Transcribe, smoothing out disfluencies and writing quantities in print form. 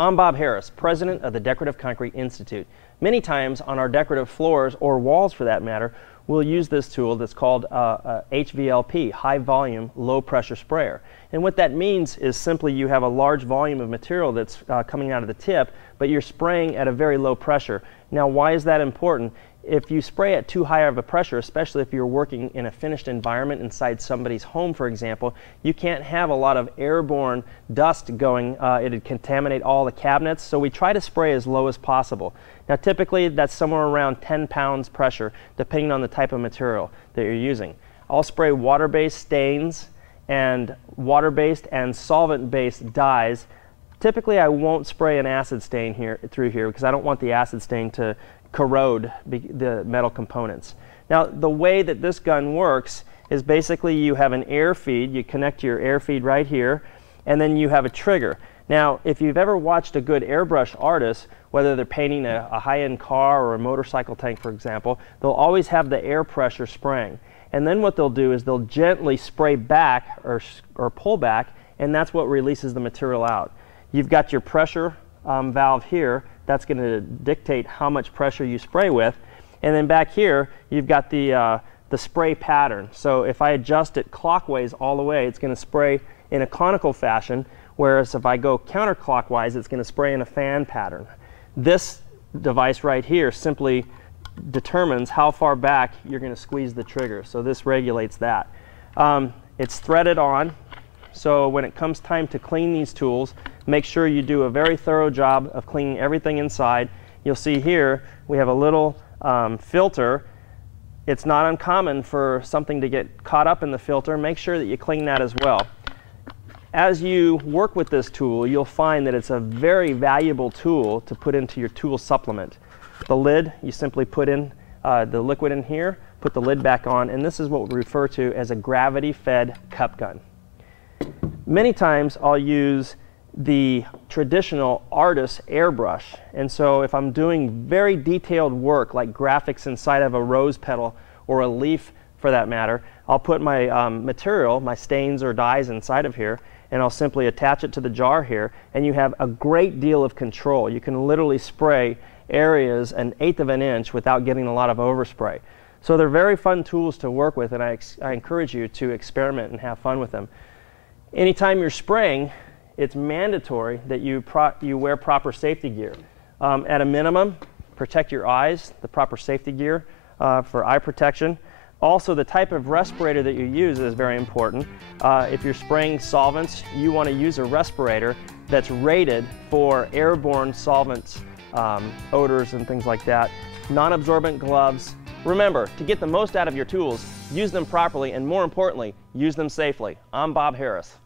I'm Bob Harris, president of the Decorative Concrete Institute. Many times on our decorative floors, or walls for that matter, we'll use this tool that's called HVLP, high volume, low pressure sprayer. And what that means is simply you have a large volume of material that's coming out of the tip, but you're spraying at a very low pressure. Now, why is that important? If you spray at too high of a pressure, especially if you're working in a finished environment inside somebody's home, for example, you can't have a lot of airborne dust going. It'd contaminate all the cabinets, so we try to spray as low as possible. Now, typically, that's somewhere around 10 pounds pressure, depending on the type of material that you're using. I'll spray water-based stains and water-based and solvent-based dyes. Typically, I won't spray an acid stain through here because I don't want the acid stain to corrode the metal components. Now, the way that this gun works is basically you have an air feed. You connect your air feed right here, and then you have a trigger. Now, if you've ever watched a good airbrush artist, whether they're painting a high-end car or a motorcycle tank, for example, they'll always have the air pressure spraying. And then what they'll do is they'll gently spray back or pull back, and that's what releases the material out. You've got your pressure valve here. That's going to dictate how much pressure you spray with. And then back here, you've got the spray pattern. So if I adjust it clockwise all the way, it's going to spray in a conical fashion, whereas if I go counterclockwise, it's going to spray in a fan pattern. This device right here simply determines how far back you're going to squeeze the trigger. So this regulates that. It's threaded on. So when it comes time to clean these tools, make sure you do a very thorough job of cleaning everything inside. You'll see here we have a little filter. It's not uncommon for something to get caught up in the filter. Make sure that you clean that as well. As you work with this tool, you'll find that it's a very valuable tool to put into your tool supplement. The lid, you simply put in the liquid in here, put the lid back on, and this is what we refer to as a gravity-fed cup gun. Many times I'll use the traditional artist airbrush, and so if I'm doing very detailed work like graphics inside of a rose petal or a leaf for that matter, I'll put my material, my stains or dyes inside of here, and I'll simply attach it to the jar here, and you have a great deal of control. You can literally spray areas 1/8 of an inch without getting a lot of overspray. So they're very fun tools to work with, and I encourage you to experiment and have fun with them. Anytime you're spraying, it's mandatory that you wear proper safety gear. At a minimum, protect your eyes, the proper safety gear for eye protection. Also, the type of respirator that you use is very important. If you're spraying solvents, you want to use a respirator that's rated for airborne solvents, odors and things like that. Non-absorbent gloves. Remember, to get the most out of your tools, use them properly, and more importantly, use them safely. I'm Bob Harris.